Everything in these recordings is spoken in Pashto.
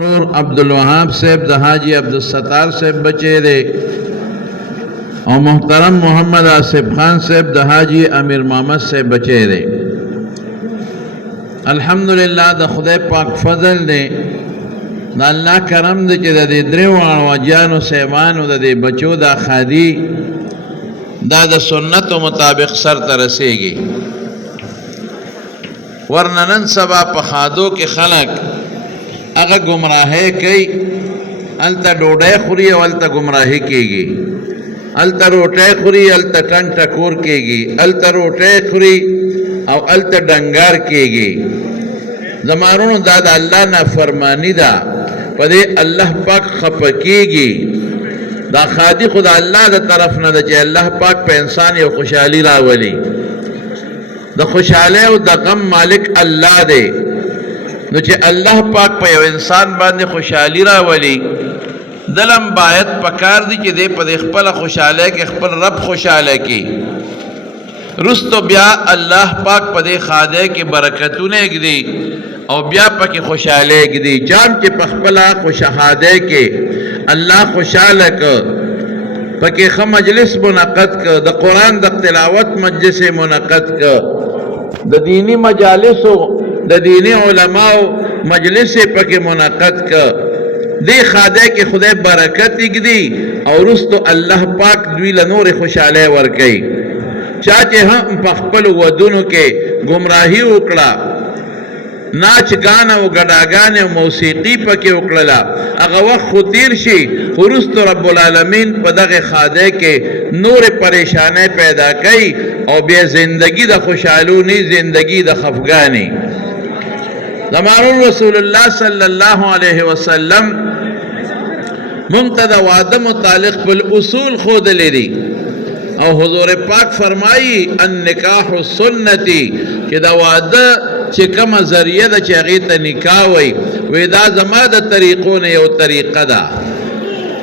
عبدالوهاب صاحب د حاجی عبدالستار صاحب بچے دے اور محترم محمد آصف خان صاحب د حاجی امیر محمد صاحب بچے دے. الحمدللہ د خدای پاک فضل دے، دا اللہ کرم دے چې د دې دریو واجانو صاحبانو د دې بچو دا خادي دا د سنتو مطابق سر ته رسیږي. ورنه نن سبا په خادو کې خلک اگر گمراہی کئی التا ڈوڑے خوری التا گمراہی کی گی، التا روٹے خوری التا ٹن ٹکور کی گی، التا روٹے خوری او التا ڈنگار کی گی. زمانون دا دا اللہ نا فرمانی دا پدے اللہ پاک خپکی گی. دا خادی خدا اللہ دا طرف نا دا چے اللہ پاک پہ انسان یو خوشحالی راولی، دا خوشحالے و دا غم مالک اللہ دے. نو چې الله پاک په یو انسان باندې خوشحالي راولي، دلم باید پکار دی چې دې په خپل خوشاله کې خپل رب خوشاله کې رستو بیا الله پاک په دې خاده کې برکتونه کړي او بیا پکې خوشاله کړي. جام چې په خپل خوشاله کې الله خوشاله ک پکې خ مجلس منعقد ک، د قران د تلاوت مجلس منعقد ک، د دینی مجالسو د دینی علماء مجلس پکې منعقد کا. دی خاده کې خدای برکت دی او رستو الله پاک دوی له نور خوشاله ورکي. چا چې هم په خپل ودونو کې گمراهي وکړه، ناچ گانا او ګډاګان او موسیقي پکې وکړه، هغه وخت خو تیر شي، خو رستو رب العالمین په دغه خاده کې نور پریشانه پیدا کوي او بیا زندگی د خوشحالونی، زندگی د خفګانی. زمانون رسول اللہ صلی اللہ علیہ وسلم منتدى وعدہ متعلق بالاصول خود لیدی او حضور پاک فرمائی النکاح سنتی کہ دا وعدہ چکم ذریعہ دا چاگیتا نکاوی ویدا زما دا طریقون یو طریقہ دا.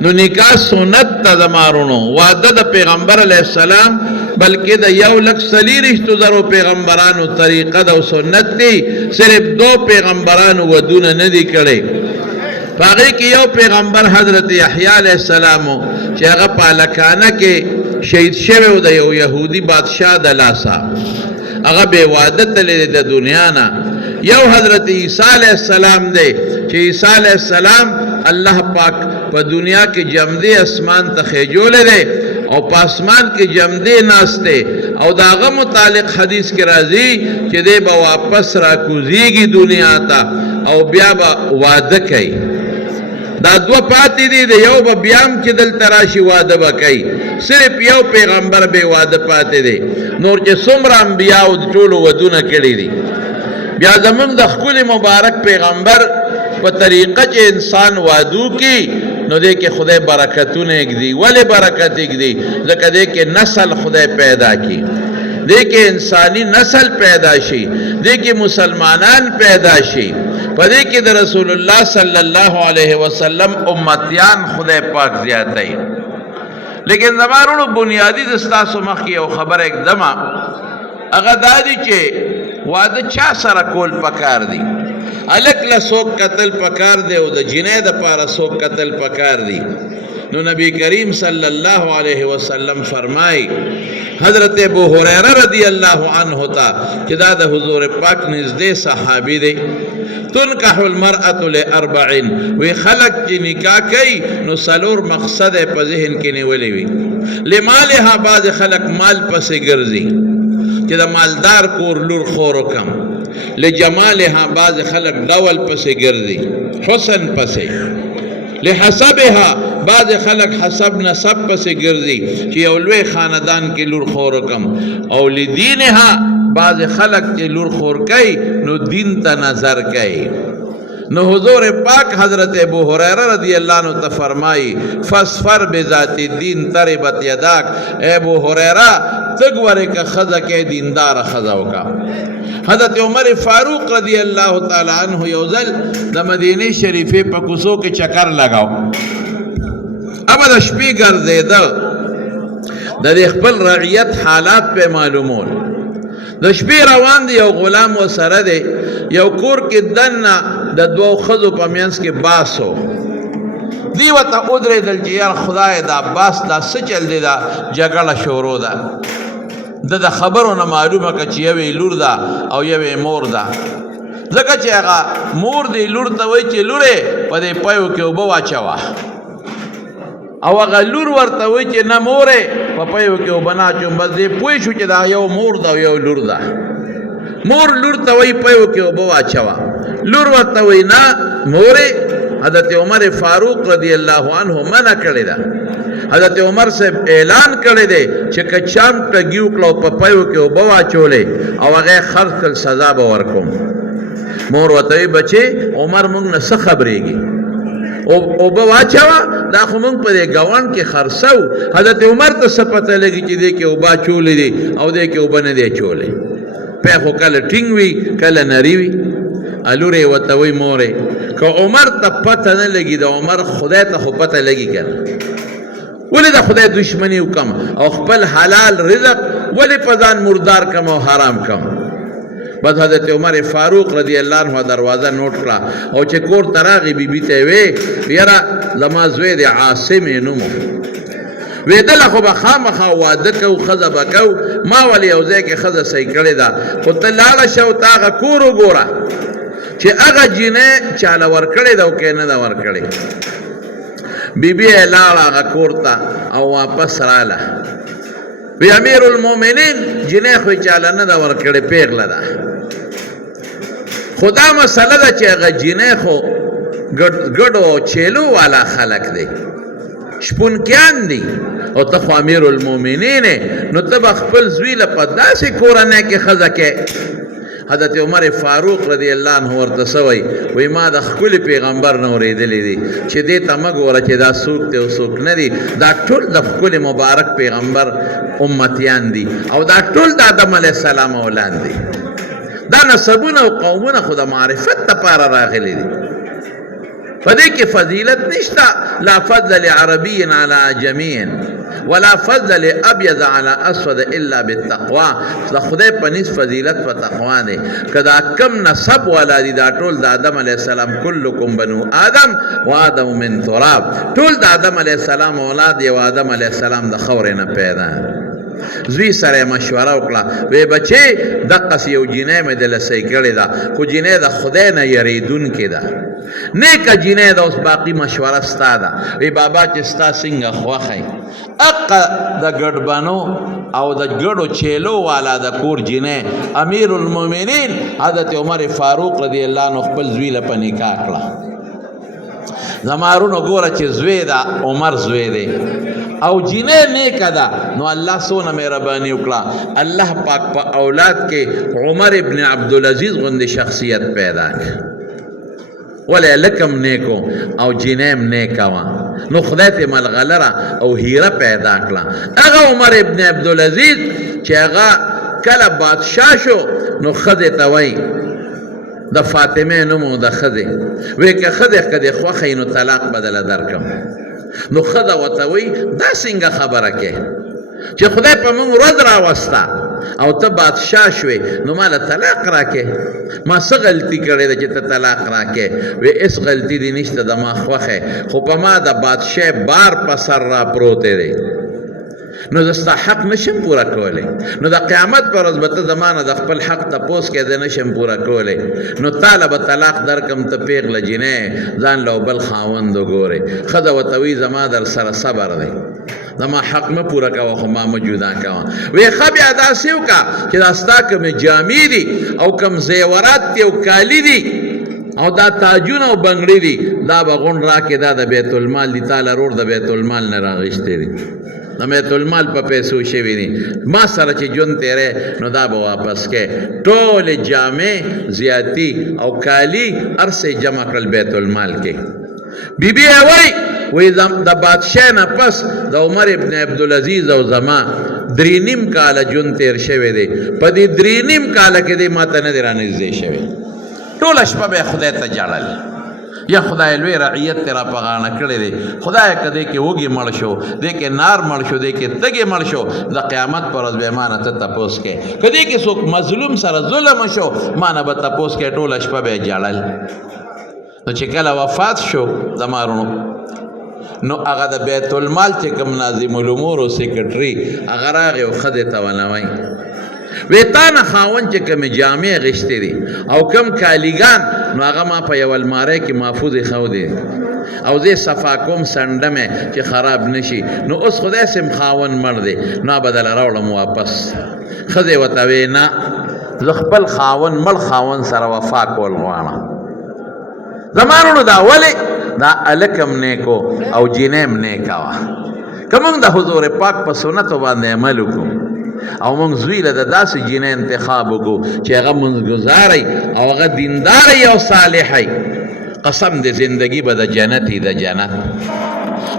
نو نکاح سنت تا زمارونو وعدہ دا پیغمبر علیہ السلام بلکہ دا یو لک سلیرشتو درو پیغمبرانو طریقہ دا سنت دی. صرف دو پیغمبرانو ودون ندی کرے. باقی کی یو پیغمبر حضرت یحییٰ علیہ السلامو چی اگا پالکانا کے شہید شویو دا یو یہودی بادشاہ دا لاسا اگا بے وعدت لے دا دنیانا. یو حضرت عیسیٰ علیہ السلام دے چی عیسیٰ علیہ السلام اللہ پاک پا دنیا کے جمدے اسمان تخیجو لے دے او پاسمان کے جمدے ناستے او داغا متعلق حدیث کے رازی کہ دے با واپس راکوزیگی دنیا تا او بیا با وعدہ کئی. دا دو پاتی دی دے یو با بیام کی دل تراشی وعدہ با کئی. صرف یو پیغمبر بے وعدہ پاتے دے، نور چے سمر انبیاء چولو ودونہ کڑی دی. بیا زمان دا خکول مبارک پیغمبر پا طریقہ چے انسان وعدو کی نو دے کے خدای برکتون ایک دی. ولی برکت ایک دی ذکر دے کے نسل خدای پیدا کی، دے کے انسانی نسل پیدا شی، دے کے مسلمانان پیدا شی، پدے کے در رسول اللہ صلی اللہ علیہ وسلم امتیان خدای پاک زیادہ ہی. لیکن زمانونو بنیادی دستاسو مخی او خبر ایک دمہ اغدادی چے وعدہ چا سر کول پکار دی. الک لسوک قتل پکار دے او دا جنید پارا سوک قتل پکار دی. نو نبی کریم صلی اللہ علیہ وسلم فرمائی، حضرت ابو ہریرہ رضی اللہ عنہ تا کہ دا حضور پاک نزدے صحابی دے تنکح المرأة لأربعین وی خلق کی نکاح کئی نو سلور مقصد پا ذہن کی نولی وی. لمالہا بعض خلق مال پس گرزی کہ دا مالدار کور لور خورو کم، لجمالہا بعض خلق ڈول پس گرزی حسن پسے، لحسبها بعض خلق حسب نسب پس گرزی چی اولوے خاندان کی لور خور کم، او لدینها بعض خلق چی لور خور کئی نو دین تا نظر کئی. نو حضور پاک حضرت ابو ہریرہ رضی اللہ عنہ تفرمائی فاسفر بذات دین تربت یداک، اے ابو ہریرہ تگورے کا خزا کے دیندار خزاو کا. حضرت عمر فاروق رضی اللہ تعالی عنہ یوزل دا مدینی شریفی پا کسو کے چکر لگاو. اب دا شپی گردے دا خپل رعیت حالات پہ معلومون. د شپې روان دی یو غلام و سره دی یو کور کې دنه د دوو ښځو په منځ کې باس و. دی ورته ودرېدل چې یار خدای دا باس دا څه چل دی دا جګړه شروع ده. د خبرو نه معلومه که چې یوې لور ده او یوې مور ده. ځکه چې هغه مور دی لور ته وایي چې لورې په دې پیو کې اوبه واچوه، او هغه لور ورته وایي چې نه مورې په پیو کې اوبه نه اچوم. بس دی پوه شو چې دا یو مور ده او یو لور ده. مور لور ته وایي پیو کې اوبه واچوه، لور ورته وایي نه مورې. حضرت عمر فاروق رضی الله عنه منع کړې ده. حضرت عمر صاحب اعلان کړی دی چې که چام ټګي وکړه په پیو کې اوبه واچولې او هغه خرڅ کړل سزا به ورکوم. مور ورته وایي بچې عمر موږ نه څه خبرېږي، اوبه واچوه دا خو موږ په دې ګاونډ کې خرڅو. حضرت عمر ته څه پته لګي چې دې کې اوبه اچولې دي او دې کې اوبه نه دي اچولې. پی خو کله ټینګ وي کله نري وي. لورې ورته وایي مورې که عمر ته پته نه لګي د عمر خدای ته خو پته لګي که نه. ولې د خدای دشمني وکم او خپل حلال رزق ولې په ځان مردار کم او حرام کم. بس حضرت عمر فاروق رضی الله عنه دروازه نوٹ کړه او چې کور ته راغی بیبي ته وی یاره زما زوی د عاصم یې نوم وی دله خو به خامخا واده کوو ښځه به کوو، ما ولې یو ځای کې ښځه صحیح کړې ده، خو ته لاړه شه او ته هغه کور وګوره چې هغه جینۍ چاله ورکړې ده او که نه ده ورکړې. بیبي یې لاړه هغه کور ته او واپس راله وی امیر المؤمنین جینۍ خو یې چاله نه ده ورکړې پیغله ده. خو دا مسله ده چې هغه جینۍ خو ګډو او چیلو والا خلک دی، شپونکیان دي، او ته خو امیر المؤمنین نو ته به خپل زوی له په داسې کورنۍ کې ښځه کې. حضرت عمر فاروق رضی الله عنه ورته څه وایي ما د ښکلي پیغمبر نه اورېدلی دي چې دې ته مه ګوره چې دا څوک دی او څوک نه دي، دا ټول د ښکلي مبارک پیغمبر امتیان دي او دا ټول د آدم علیه السلام اولاد دي. دا نسبونه او قومونه خو د معرفت دپاره راغلي دي. په دې کې فضیلت نشته. لا فضل لعربي على عجمي ولا فضل لابيض على اسود الا بالتقوى. د خدای په نس فضیلت په تقوا دی. که دا کم نسب والا دي دا ټول د آدم علیه السلام کلکم بنو آدم و آدم من تراب، ټول د آدم علیه السلام اولاد دی او آدم علیه السلام د خاورې نه پیدا. زوی سره مشوره وکړه وی بچې دقسې یو جینۍ مې دله صحیح کړې ده، خو جینۍ د خدای نه یریدونکې ده، نیکه جینۍ ده. اوس باقي مشوره ستا ده. وی بابا چې ستا څنګه خوښه یې اقه د ګډبنو او د ګډو چیلو والا د کور جینۍ امیر المؤمنین حضرت عمر فاروق رضی الله عنه خپل زوی له په نکاح کړه. زمارونو ګوره چې زوی ده عمر زوی دی او جینۍ نیکه ده، نو الله څونه مهرباني وکړه، الله پاک په اولاد کې عمر ابن عبدالعزیز غوندې شخصیت پیدا کړ. ولې لکم نیکو او جینۍ نیکه وه، نو خدای ته ملغلره او هیره پیدا کړه. هغه عمر ابن عبدالعزیز چې هغه کله بادشاه شو نو ښځې ته وایي د فاطمه نوم و د ښځې وی که ښځې که دې خوښه یي نو طلاق بدله درکم. نو ښځه ورته وایي دا څنګه خبره کې چې خدای په موږ ورځ راوسته او ته بادشاه شوې نو ما له طلاق راکې، ما څه غلطي کړې ده چې ته طلاق راکې؟ وی هېڅ غلطي دې نشته، د ما خوښې، خو په ما د بادشاه بار په سر را پروتی دی، نو زه ستا حق نشم پوره کولی. نو د قیامت پر ورځ به ته زما نه د خپل حق تپوس کې زه نشم پوره کولی، نو تاله به طلاق درکم، ته پیغله جینۍ ځان له بل خاوند وګورې. ښځه ورته وایي زما در سره صبر دی، زما حق مه پوره کوه خو ما مه جدا کوه. وی ښه بیا داسې وکړه چې دا ستا کومې جامې دي او کوم زیورات دي او کالي دي او دا تاجونه او بنګړي دي دا به غونډ راکې، دا د بیت المال دي، تا لرور د بیت المال نه راغېښتې دي، د بیت المال په پیسو شوي دي، ما سره چې ژوند تېری نو دا به واپس کې. ټولې جامې زیاتي او کالي هر څه جمع کړل بیت المال کې. بیبي یې وایي د بادشاه نه پس د عمر ابن عبدالعزیز او زما 3.5 کاله ژوند تېر شوی دی، په دې 3.5 کاله کې دی ما ته نه دی رانږدې شوی. ټوله شپه به یې خدای ته ژړل، یا خدای لوی رعیت تیرا په غاړه کړی دی، خدای که دې کې وږي مړ شو، دې کې نار مړ شو، دې کې تږی مړ شو، د قیامت پر ورځ به ما نه ته تپوس کې، که دې کې څوک مظلوم سره ظلم شو ما نه به تپوس کې. ټوله شپه به یې ژړل. نو چې کله وفات شو زما رونو نو هغه د بیت المال چې کوم ناظم الامور او سیکرټري هغه راغی او ښځې ته ونوی وی تا نه خاوند چې کومې جامې اخیستې دي او کوم کالیګان نو هغه ما په یو الماری کې محفوظ ایښودی او زه صفا کوم سنډه مې چې خراب نشي نو اوس خدای سم خاوند مړ دی نو بدله راوړم واپس ښځې ورته وی نه زه خپل خاوند مړ خاوند سره وفا کول غواړم زما رونو دا ولې دا الکم نیکو او جینیم نیکه وه که موږ د حضور پاک په سنتو باندې عمل وکړو او موږ زوی له د داسې جینۍ انتخاب وکړو چې هغه منځګزاری او هغه دینداری او صالحی قسم د زندگی به د جنتي د جنت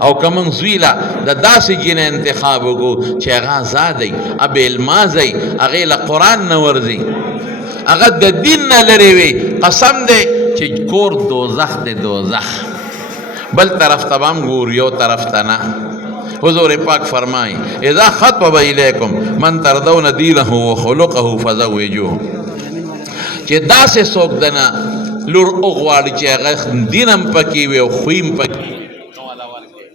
او که موږ زوی له د داسې جینۍ انتخاب وکړو چې هغه ازادی اب المازی هغې له قرآن نه ورځي هغه د دین نه لرې وي قسم دی چې کور دوزخ دی دوزخ بل طرف ته به هم ګورو یو طرف ته نه حضور پاک فرمائی اذا خطب الیکم من ترضون دینه و خلقه فزوجوه چې داسې څوک دنه لور وغواړي چې هغه دین هم پکې وي او خوی هم پکې نو والا ورکړي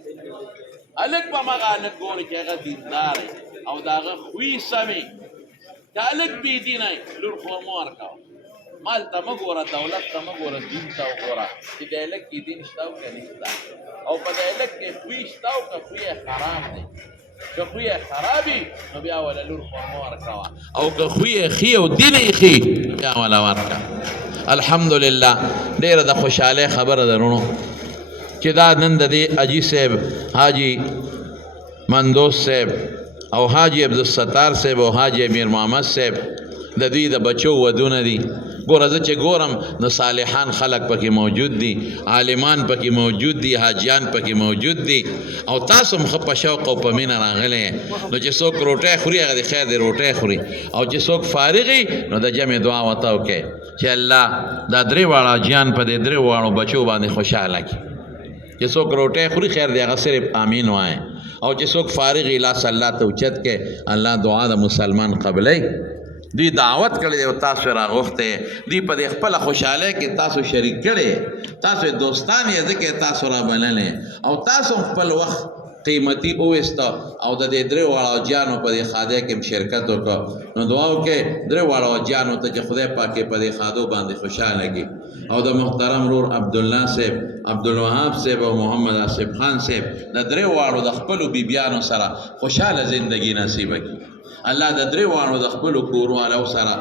هلک به همغه هلک ګوري چې هغه دیندار او د هغه خوی سمې که هلک بې دینه لور خو مه ورکوه مال ته مه ګوره دولت ته مه ګوره دین ته وګوره چې د هلک کې دین شته او که نشته او په د هلک کې خوی شته او که خوی یې خراب دی که خوی یې خراب وي نو بیا وله لور خو مه ورکوه او که خوی یې ښي او دین یې ښي بیا وله ورکړه الحمدلله ډېره د خوشحالۍ خبره ده رونو چې دا نن د دې حاجي صاحب حاجي مندوس صاحب او حاجي عبدالستار صاحب او حاجي امیر محمد صاحب د دوی د بچو ودونه دي ګوره زه چې ګورم نو صالحان خلق پکې موجود دي عالمان پکې موجود دي حاجیان پکې موجود دي او تاسو هم ښه په شوق او په مینه راغلی نو چې څوک روټۍ خوري هغه د خیر د روټۍ خوري او چې څوک فارغ وي نو د جمع دعا ورته وکړئ چې الله دا درې واړه حاجیان په دې درې واړو بچو باندې خوشحاله کړي چې څوک روټۍ خوري خیر دی هغه صرف آمین وایي او چې څوک فارغ وي لاس الله ته اوچت کړي الله دعا د مسلمان قبلوي دوی دعوت کړی دی او تاسو راغوښتی دوی په دې خپله خوشحالۍ کې تاسو شریک کړی تاسو دوستان یې ځکه تاسو را بللی او تاسو خپل وخت قیمتي وویسته او د دې درې واړه حاجیانو په دې خادۍ کې هم شرکت وکړه نو دعا وکړئ درې واړه حاجیانو ته چې خدای پاک یې په دې خادو باندې خوشحاله کړي او د محترم رور عبدالله صاحب عبدالوهاب صاحب او محمد آصف خان صاحب د درې واړو د خپلو بیبیانو سره خوشحاله زندگی نصیبه کړي الله د درې واړو د خپلو کوروالو سره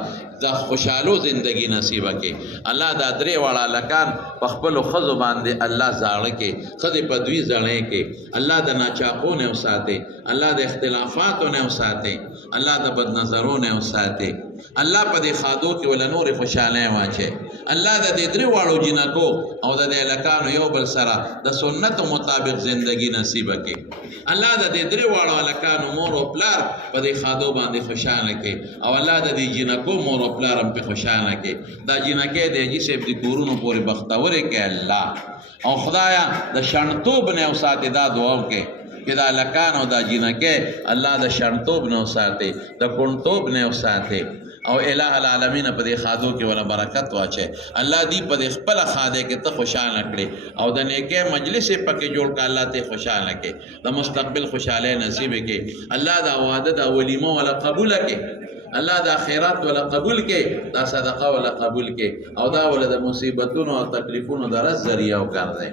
د خوشحالو زندگی نصیبه کړي الله دا درې واړه هلکان په خپلو ښځو باندې الله زاړه کړي ښځې په دوی زړې کړي الله د ناچاقو نه وساتي الله د اختلافاتو نه وساتي الله د بدنظرو نه وساتي الله په دې خادو کې ولا نورې خوشحالۍ واچي الله د دې درې واړو جنکو او د دې هلکانو یو بل سره د سنتو مطابق زندگی نصیبه کړي الله د دې درې واړو هلکانو مور او پلار په دې خادو باندې خوشحاله کړي او الله د دې جنکو مور او پلار هم پې خوشحاله کړي دا جنکۍ د حاجي صاحب د کورونو پورې بختورې کړي الله او خدایا د شڼتوب نه وساتې دا دعا وکړئ چې دا هلکان او دا جنکۍ الله د شڼتوب نه وساتې د کونډتوب نه وساتې او الہ العالمین په دې خادو کې ولا برکت واچي الله دې په دې خپل خاده کې ته خوشاله کړي او د نیکه مجلس پکې جوړ کړه الله ته خوشاله کړي د مستقبل خوشاله نصیب کړي الله دا وعده د ولیمه ولا قبول کړي الله دا خیرات ولا قبول کړي دا صدقه ولا قبول کړي او دا ول د مصیبتونو او تکلیفونو د رز ذریعہ وګرځي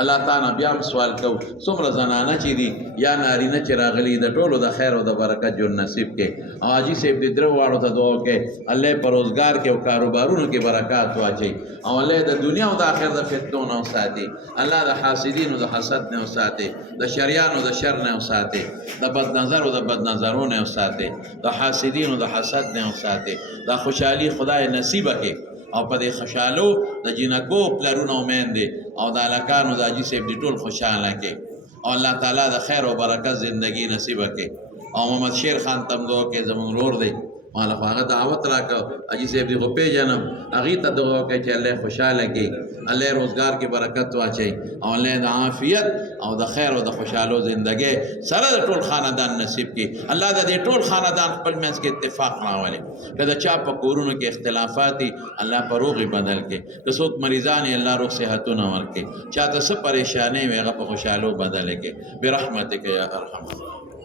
الله تعالی بیا هم سوال کو څومره زنانه چې دي یا نارینه چې راغلي د ټولو د خیر او د برکت جون نصیب کړي او حاجي صاحب دې درو واړو ته دعا وکړي الله په روزګار کې او کاروبارونو کې برکات واچي او الله د دنیا او د آخرت د فتنو نه وساتي الله د حاسدینو د حسد نه وساتي د شریانو د شر نه وساتي د بد نظر او د بد نظرو نه وساتي د حاسدینو د حسد نه وساتي د خوشحالي خدای نصیب کړي او په دې خوشحالو د جنکو پلرونه او میندې او د هلکانو د حاجي صاحب دې ټول خوشحاله کړي او الله تعالی د خیر او برکت زندگی نصیب کړي او محمد شیر خان ته هم دعا کوي زموږ ورور دی مال خو هغه دعوت راکړ اجي صاحب دې خو پیژنم هغې ته دعا وکړئ چې الله خوشحاله کړي الله روزګار کې برکت واچوي او الله د عافیت او د خیر او د خوشحالو زندګۍ سره د ټول خاندان نصیب کړي الله د دې ټول خاندان خپل منځ کې اتفاق راولي که د چا په کورونو کې اختلافات دي الله په روغې بدل کړي که څوک مریضان یې الله روغ صحتونه ورکړي چاته څه پریشانۍ وي هغه په خوشحالو بدل کړي برحمتک یا ارحم الراحمین